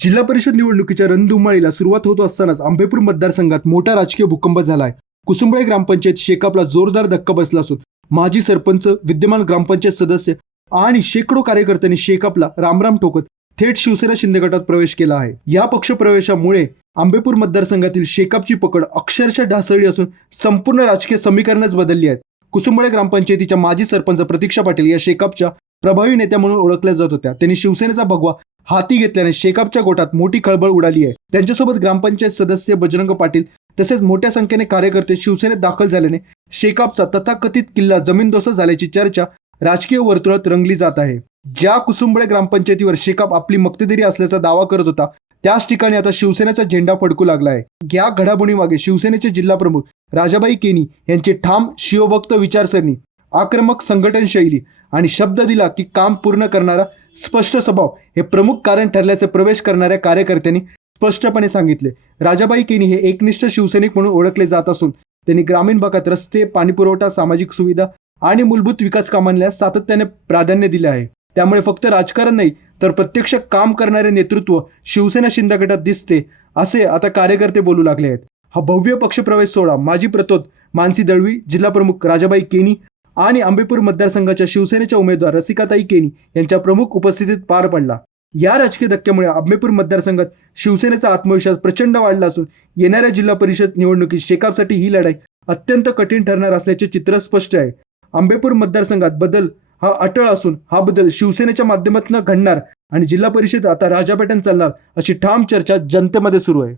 जिल्हा परिषद निवडणुकीच्या रणधुमाळीला सुरुवात होत असतानाच आंबेपूर मतदारसंघात मोठा राजकीय भूकंप झाला आहे. कुसुंबळे ग्रामपंचायत शेकापला जोरदार धक्का बसला असून माजी सरपंच, विद्यमान ग्रामपंचायत सदस्य आणि शेकडो कार्यकर्त्यांनी शेकापला रामराम ठोकत थेट शिवसेना शिंदे गटात प्रवेश केला आहे. या पक्षप्रवेशामुळे आंबेपूर मतदारसंघातील शेकापची पकड अक्षरशः ढासळली असून संपूर्ण राजकीय समीकरणच बदलली आहेत. कुसुंबळे ग्रामपंचायतीच्या माजी सरपंच प्रतीक्षा पाटील या शेकापच्या प्रभावी नेत्या म्हणून ओळखल्या जात होत्या. त्यांनी शिवसेनेचा भगवा हाती घेतल्याने शेकापच्या गोटात मोठी खळबळ उडाली आहे. त्यांच्यासोबत ग्रामपंचायत सदस्य बजरंग पाटील तसेच मोठ्या संख्येने कार्यकर्ते शिवसेनेत दाखल झाल्याने शेकापचा तथाकथित किल्ला जमीनदोस्त झाल्याची चर्चा राजकीय वर्तुळात रंगली जात आहे. ज्या कुसुंबळे ग्रामपंचायतीवर शेकाप आपली मक्तेदारी असल्याचा दावा करत होता त्याच ठिकाणी आता शिवसेनेचा झेंडा फडकू लागला आहे. या घडामोडीमागे शिवसेनेचे जिल्हा प्रमुख राजाबाई केनी यांची ठाम शिवभक्त विचारसरणी, आक्रमक संघटन शैली आणि शब्द दिला की काम पूर्ण करणारा स्पष्ट स्वभाव हे प्रमुख कारण ठरल्याचे प्रवेश करणाऱ्या कार्यकर्त्यांनी स्पष्टपणे सांगितले. राजाबाई केनी हे एकनिष्ठ शिवसैनिक म्हणून ओळखले जात असून त्यांनी ग्रामीण भागात रस्ते, पाणीपुरवठा, सामाजिक सुविधा आणि मूलभूत विकास कामांना सातत्याने प्राधान्य दिले आहे. त्यामुळे फक्त राजकारण नाही तर प्रत्यक्ष काम करणारे नेतृत्व शिवसेना शिंदे गटात दिसते असे आता कार्यकर्ते बोलू लागले आहेत. हा भव्य पक्षप्रवेश सोहळा माजी प्रतोद मानसी दळवी, जिल्हा प्रमुख राजाबाई केनी आणि आंबेपूर मतदारसंघाच्या शिवसेनेच्या उमेदवार रसिकाताई केनी यांच्या प्रमुख उपस्थितीत पार पडला. या राजकीय धक्क्यामुळे आंबेपूर मतदारसंघात शिवसेनेचा आत्मविश्वास प्रचंड वाढला असून येणाऱ्या जिल्हा परिषद निवडणुकीत शेकापसाठी ही लढाई अत्यंत कठीण ठरणार असल्याचे चित्र स्पष्ट आहे. आंबेपूर मतदारसंघात बदल हा अटळ असून हा बदल शिवसेनेच्या माध्यमातून घडणार आणि जिल्हा परिषद आता राजापेठण चालणार अशी ठाम चर्चा जनतेमध्ये सुरू आहे.